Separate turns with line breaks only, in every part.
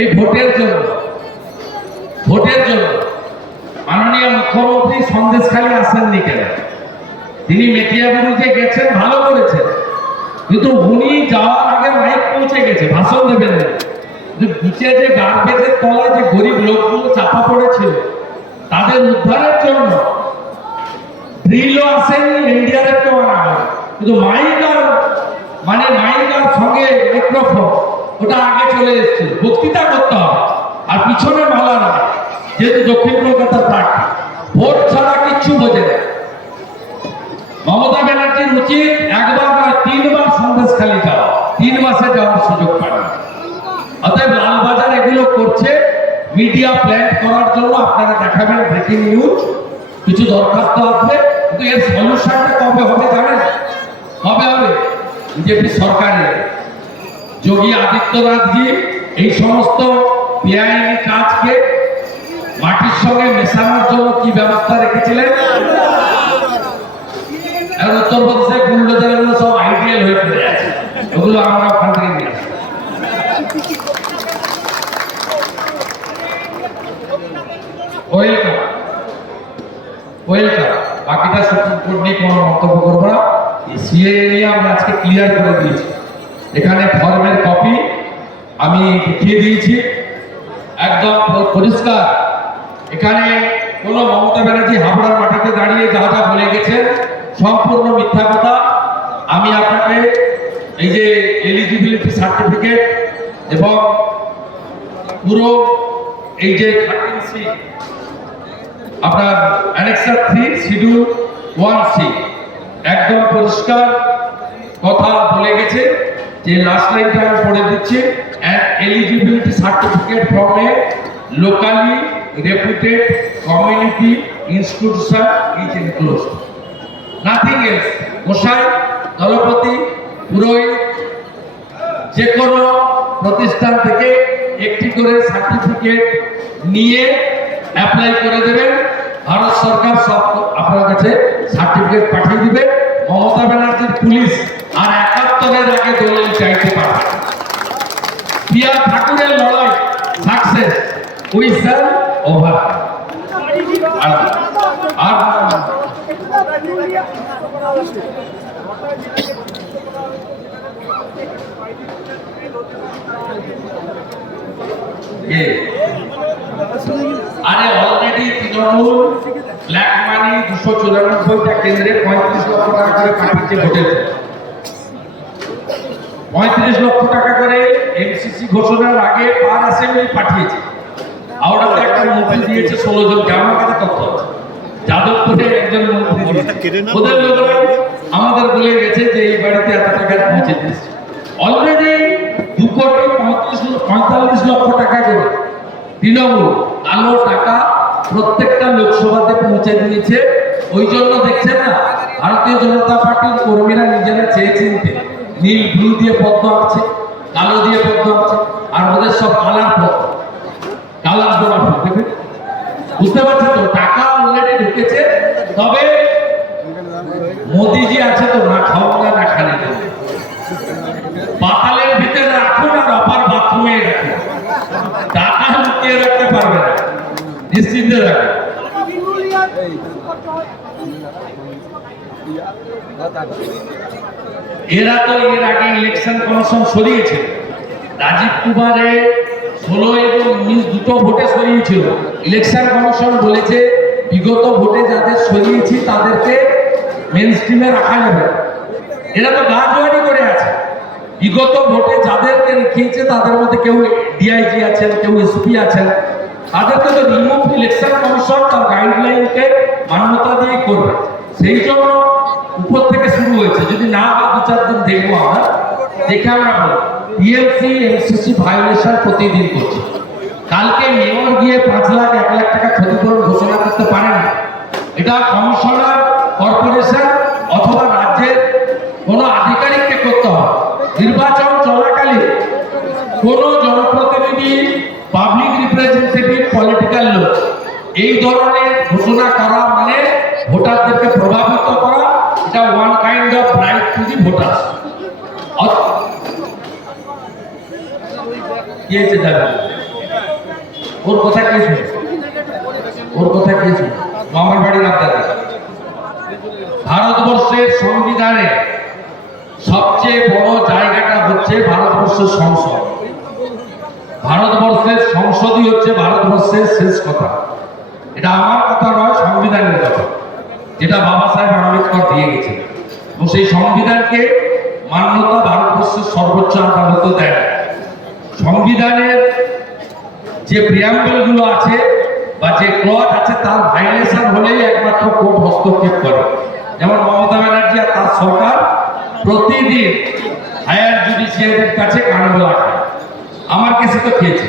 এই ভোটের জন্য ভোটের জন্য মাননীয় মুখ্যমন্ত্রী সন্দেশখালী আসেননি কেন? তিনি মেটিয়াবুরুজে গেছেন, ভালো করেছেন। কিন্তু উনি যাওয়ার আগে মাইক পৌঁছে গেছে, ভাষণ দেবেন নিচে যে গার্বেজের তলায় যে গরিব লোকগুলো কিন্তু মাইক আর মানে মাইক আর সঙ্গে মাইক্রোফোন, ওটা আগে চলে এসেছিল বক্তৃতা করতে হবে, আর পিছনে মালা না যেহেতু দক্ষিণ কলকাতার প্রার্থী। ভোট ছাড়া কিচ্ছু বোঝে না। মমতা ব্যানার্জির উচিত একবার নয়, তিনবার সন্দেশ খালি যাওয়া তিন মাসে যাওয়ার সুযোগ পায় না। অতএব লালবাজার এগুলো করছে, মিডিয়া প্ল্যান করার জন্য আপনারা দেখাবেন ব্রেকিং নিউজ কিছু দরখাস্ত আসবে, কিন্তু এর সলিউশনটা কবে হবে জানেন? কবে হবে। বিজেপি সরকারের। যোগী আদিত্যনাথজি এই সমস্ত বেআইনি কাজকে মাটির সঙ্গে মেশানোর জন্য কি ব্যবস্থা রেখেছিলেন? উত্তরপ্রদেশে সব আইডিয়াল হয়ে পড়ে আছে। ওগুলো আমরা ওখান থেকে নিয়ে বাকিটা সুপ্রিম কোর্ট নিয়ে কোনো মন্তব্য করব না। সিএ নিয়ে আমরা আজকে ক্লিয়ার করে দিয়েছি। এখানে ফর্মের কপি আমি দেখিয়ে দিয়েছি। একদম পরিষ্কার। এখানে কোনো মমতা ব্যানার্জি হাবড়ার মাটিতে দাঁড়িয়ে যা যা বলে গেছেন, সম্পূর্ণ মিথ্যা কথা। আমি আপনাকে এই যে এলিজিবিলিটি সার্টিফিকেট এবং পুরো এই যে আপনার annexure three schedule one C একদম পরিষ্কার কথা বলে গেছে যে লাস্ট লাইনটা আমি পড়ে দিচ্ছি। Eligibility certificate from locally reputed community institution is enclosed nothing else Gosai দলপতি, পুরোহিত যে কোনো প্রতিষ্ঠান থেকে একটি করে সার্টিফিকেট নিয়ে অ্যাপ্লাই করে দেবেন। ভারত সরকার সব আপনার কাছে সার্টিফিকেট পাঠিয়ে দিবে। মমতা ব্যানার্জির পুলিশ আর একাত্তরের আগে দলিল চাইতে পারে প্রিয়া ঠাকুরের লড়াই সাকসেস উই সেল ওভার আর আরে অলরেডি তৃণমূল ব্ল্যাক মানি দুশো চুরানব্বইটা কেন্দ্রে পঁয়ত্রিশ লক্ষ টাকা করে পঁয়ত্রিশ লক্ষ টাকা করে এমসিসি ঘোষণার আগে পার অ্যাসেম্বলি পাঠিয়েছে। হাওড়াতে একটা মন্ত্রী দিয়েছে ষোলো জনকে আমার কাছে তথ্য আছে। যাদবপুরে একজন মন্ত্রী ওদের লোকরা আমাদের বলে গেছে যে এই বাড়িতে এত টাকা পৌঁছে দিয়েছে। অলরেডি দু কোটি পঁয়ত্রিশ পঁয়তাল্লিশ লক্ষ টাকা করে তৃণমূল কালো টাকা প্রত্যেকটা লোকসভাতে পৌঁছে দিয়েছে। ওই জন্য দেখছেন না, ভারতীয় জনতা পার্টির কর্মীরা নিজেরা চেয়ে চিনতে, নীল, ব্লু দিয়ে পদ্ম আঁকছে, কালো দিয়ে পদ্ম আঁকছে, আর ওদের সব কালার পদ্ম। কালার জমা দেখবে বুঝতে পারছেন তো, টাকা অলরেডি ঢুকেছে, তবে মোদিজি আছে তো, না খাওয়া না খালি পাতালের ভিতরে রাখুন আর অপার বাথরুমে রাখুন। টাকা লুকিয়ে রাখতে পারবে না। নিশ্চিন্তে রাখুন এরা তো এর আগে ইলেকশন কমিশন সরিয়েছে রাজীব কুমারে ষোলো এবং উনিশ দুটো ভোটে সরিয়েছিল। ইলেকশন কমিশন বলেছে, বিগত ভোটে যাদের সরিয়েছি তাদেরকে মেন স্ট্রিমে রাখা যাবে। এরা তো গা জোয়ারি করে আছে। বিগত ভোটে যাদেরকে রেখিয়েছে তাদের মধ্যে কেউ ডিআইজি আছেন, কেউ এসপি আছেন তাদেরকে তো রিমুভ ইলেকশন কমিশন তার গাইডলাইনকে মান্যতা দিয়ে করবে। সেই জন্য উপর থেকে শুরু হয়েছে। যদি না দু চার দিন দেখব আমরা, দেখে আমরা বলব এমসিসি ভায়োলেশন প্রতিদিন করছে। কালকে মেয়র গিয়ে পাঁচ লাখ, এক লাখ টাকা ক্ষতিপূরণ ঘোষণা করতে পারে না। এটা কমিশনার কর্পোরেশন অথবা রাজ্যের কোনো আধিকারিককে করতে হবে। নির্বাচন চলাকালীন কোন পাবলিক রিপ্রেজেন্টেটিভ পলিটিক্যাল লোক। এই ধরনের ঘোষণা করা মানে ভোটারদেরকে প্রভাবিত করা, এটা one kind of bribe to the voters. অথ- কি ওর কথা কে ওর কথা কে ভারতবর্ষের সংবিধানে সবচেয়ে বড় জায়গাটা হচ্ছে ভারতবর্ষের সংসদ। ভারতবর্ষের সংসদই হচ্ছে ভারতবর্ষের শেষ কথা। এটা আমার কথা নয়, সংবিধানের কথা। যেটা বাবা সাহেব আম্বেদকর দিয়ে গেছেন। এবং সেই সংবিধানকে মান্যতা ভারতবর্ষের সর্বোচ্চ আদালত দেয় সংবিধানের যে প্রিয়াম্বলগুলো আছে বা যে ক্লজ আছে, তার ভাইলেশন হলেই একমাত্র কোর্ট হস্তক্ষেপ করে। যেমন মমতা ব্যানার্জি আর তার সরকার প্রতিদিন হায়ার জুডিশিয়ারির কাছে কাণ্ড আমার কাছে তো খেয়েছে।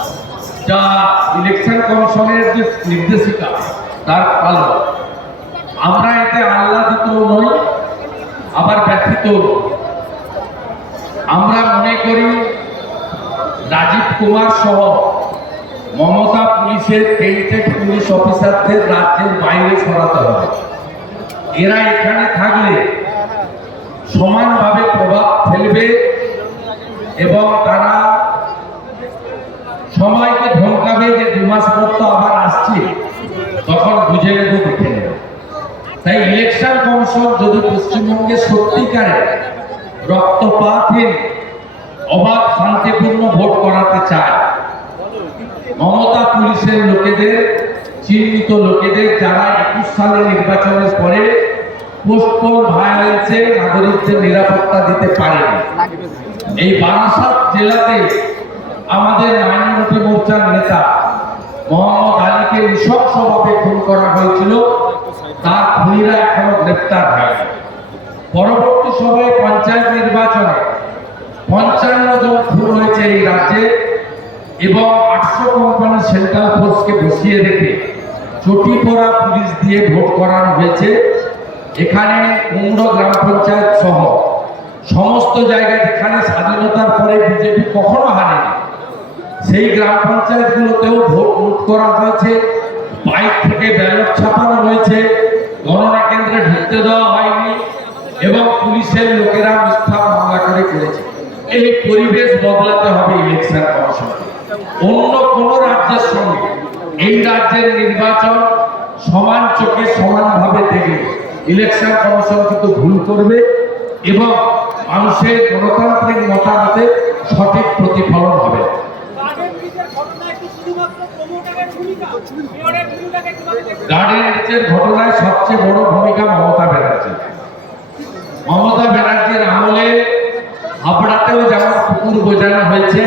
যা ইলেকশন কমিশনের যে নির্দেশিকা, তার পালন। আমরা এতে আহ্লাদিত নই, আবার ব্যথিত আমরা মনে করি রাজীব কুমার সহ মমতা পুলিশের টেন্টেড পুলিশ অফিসারদের রাজ্যের বাইরে সরাতে হবে। এরা এখানে থাকলে সমানভাবে প্রভাব ফেলবে এবং তারা সময়কে ধমকাবে যে দু মাস পর তো আবার আসছে তখন বুঝে নেব দেখে নেবে তাই কমিশন যদি পশ্চিমবঙ্গে সত্যিকারে রক্তপাতহীন, অবাধ, শান্তিপূর্ণ ভোট করাতে চায়, মমতা পুলিশের লোকেদের, চিহ্নিত লোকেদের যারা একুশ সালে নির্বাচনের পরে পোস্টপোল ভায়োলেন্সে নাগরিকদের নিরাপত্তা দিতে পারেনি। এই বারাসাত জেলাতে আমাদের মাইনরিটি মোর্চার নেতা মোহাম্মদ আলীকে নৃশংসভাবে খুন করা হয়েছিল। তার খুনিরা এখনও গ্রেপ্তার হয়নি পরবর্তী সময়ে পঞ্চায়েত নির্বাচনে পঞ্চান্ন জন খুন হয়েছে এই রাজ্যে এবং আটশো কোম্পানি সেন্ট্রাল ফোর্সকে বসিয়ে রেখে চটি পড়া পুলিশ দিয়ে ভোট করানো হয়েছে। এখানে কুমড়ো গ্রাম পঞ্চায়েত সহ সমস্ত জায়গায় যেখানে স্বাধীনতার পরে বিজেপি কখনো হারেনি। সেই গ্রাম পঞ্চায়েতগুলোতেও ভোট লুট করা হয়েছে, বাইক থেকে ব্যালট ছাপানো হয়েছে গণনা কেন্দ্রে ঢুকতে দেওয়া হয়নি এবং পুলিশের লোকেরা মিথ্যা মামলা করে করেছে। এই পরিবেশ বদলাতে হবে ইলেকশন কমিশনকে। অন্য কোন রাজ্যের সঙ্গে এই রাজ্যের নির্বাচন সমান চোখে সমানভাবে দেখে ইলেকশন কমিশন কিন্তু ভুল করবে এবং মানুষের গণতান্ত্রিক মতামতে সঠিক প্রতিফলন হবে। রিচের ঘটনায় সবচেয়ে বড় ভূমিকা মমতা ব্যানার্জি। মমতা ব্যানার্জির আমলে হাবড়াতেও যেমন কুকুর বোঝানো হয়েছে,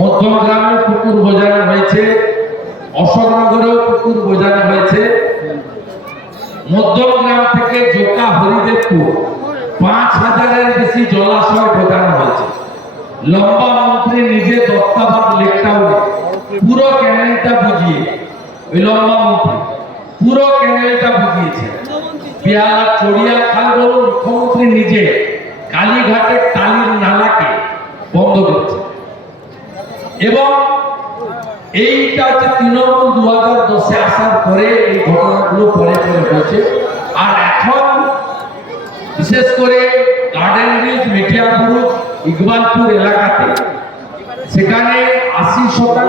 মধ্যমগ্রামেও কুকুর বোঝানো হয়েছে, অশোকনগরেও কুকুর বোঝানো হয়েছে। মধ্যমগ্রাম থেকে জোকা হরিদেবপুর পাঁচ হাজারের বেশি জলাশয় বোঝানো হয়েছে। লম্বা মন্ত্রী নিজে দত্তাভাব লেকটাও পুরো ক্যানেলটা বুঝিয়ে, ওই লম্বা মন্ত্রী পুরো ক্যানেলটা বুঝিয়েছে। পেয়ালা চড়িয়া খাল বলুন, মুখ্যমন্ত্রী নিজে কালীঘাটের টালির নালাকে বন্ধ করেছে। এবং এইটা হচ্ছে তৃণমূল দু হাজার দশে আসার পরে এই ঘটনাগুলো পরে পরে হয়েছে। আর এখন বিশেষ করে গার্ডেন রিচ মেটিয়াপুর ইকবালপুর এলাকাতে, সেখানে আশি শতাংশ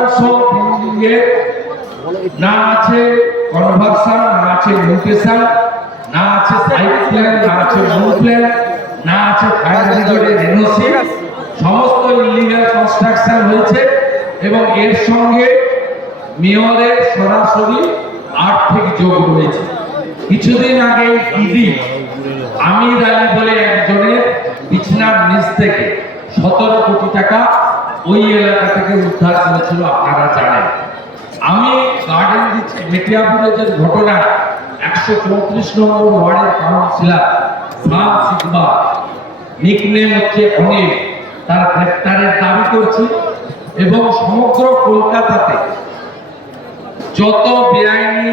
সমস্ত হয়েছে এবং এর সঙ্গে মেয়রের সরাসরি আর্থিক যোগ রয়েছে। কিছুদিন আগে ইডি আমির আলী বলে একজনের বিছনার নিচ থেকে সতেরো কোটি টাকা ওই এলাকা থেকে উদ্ধার করেছিল আপনারা জানেন। আমি গার্ডেন দিচ্ছি, মেটিয়াপুরের যে ঘটনা, একশো চৌত্রিশ নম্বর ওয়ার্ডের কাউন্সিলর সাম সিগমা। নিকনেম হচ্ছে অনিল। তার গ্রেপ্তারের দাবি করছি এবং সমগ্র কলকাতাতে যত বেআইনি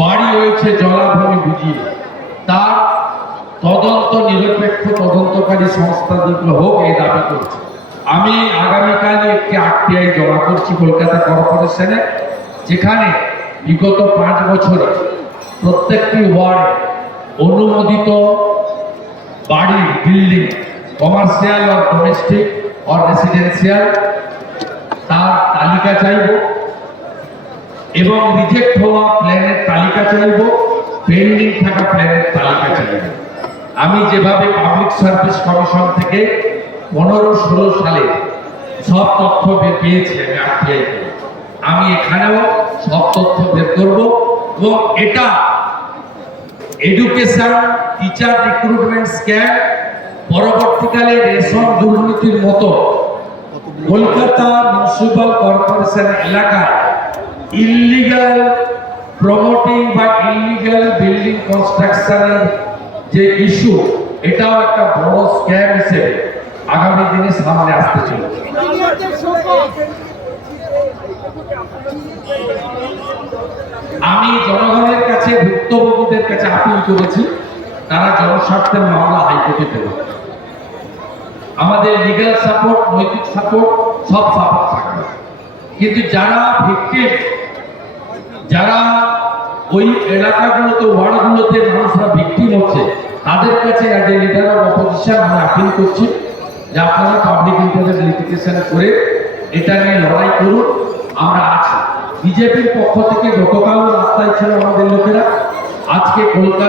বাড়ি হয়েছে জলাভূমি বুঝিয়ে তার তদন্ত নিরপেক্ষ তদন্তকারী সংস্থা যেগুলো হোক, এই দাবি করছে। আমি আগামীকালই একটি আরটিআই জমা করছি কলকাতা কর্পোরেশনে, যেখানে বিগত পাঁচ বছরে প্রত্যেকটি ওয়ার্ডে অনুমোদিত বাড়ি, বিল্ডিং, কমার্শিয়াল আর ডোমেস্টিক আর রেসিডেন্সিয়াল, তার তালিকা চাইব এবং রিজেক্ট হওয়া প্ল্যানের তালিকা চাইব, পেন্ডিং থাকা প্ল্যানের তালিকা চাইব। আমি যেভাবে পাবলিক সার্ভিস কমিশন থেকে পনেরো ষোলো সালে সব তথ্য বের পেয়েছি আমি আমি এখানেও সব তথ্য বের করব এবং এটা এডুকেশন টিচার রিক্রুটমেন্ট স্ক্যাম পরবর্তীকালে রেশন দুর্নীতির মতো কলকাতা মিউনিসিপাল কর্পোরেশন এলাকায় ইলিগাল প্রমোটিং বা ইলিগাল বিল্ডিং কনস্ট্রাকশনের যে ইস্যু এটাও একটা বড় স্ক্যাম হিসেবে। আগামী দিনে সামনে আসতে চলেছে আমি জনগণের কাছে, ভুক্তভোগীদের কাছে আপিল করেছি, তারা জনস্বার্থের মামলা হাইকোর্টে দেবে। আমাদের লিগাল সাপোর্ট নৈতিক সাপোর্ট সব সাপোর্ট থাকবে। কিন্তু যারা ভিক্টিম, যারা ওই এলাকাগুলোতে, ওয়ার্ডগুলোতে মানুষরা ভিক্টিম হচ্ছে, তাদের কাছে অপোজিশন আমি আপিল করছি। যে আপনারা পাবলিক ইন্টারেস্ট লিটিগেশন করে এটা নিয়ে লড়াই করুন, আমরা আছি। বিজেপির পক্ষ থেকে গতকাল রাস্তায় ছিল আমাদের লোকেরা। আজকে কলকাতা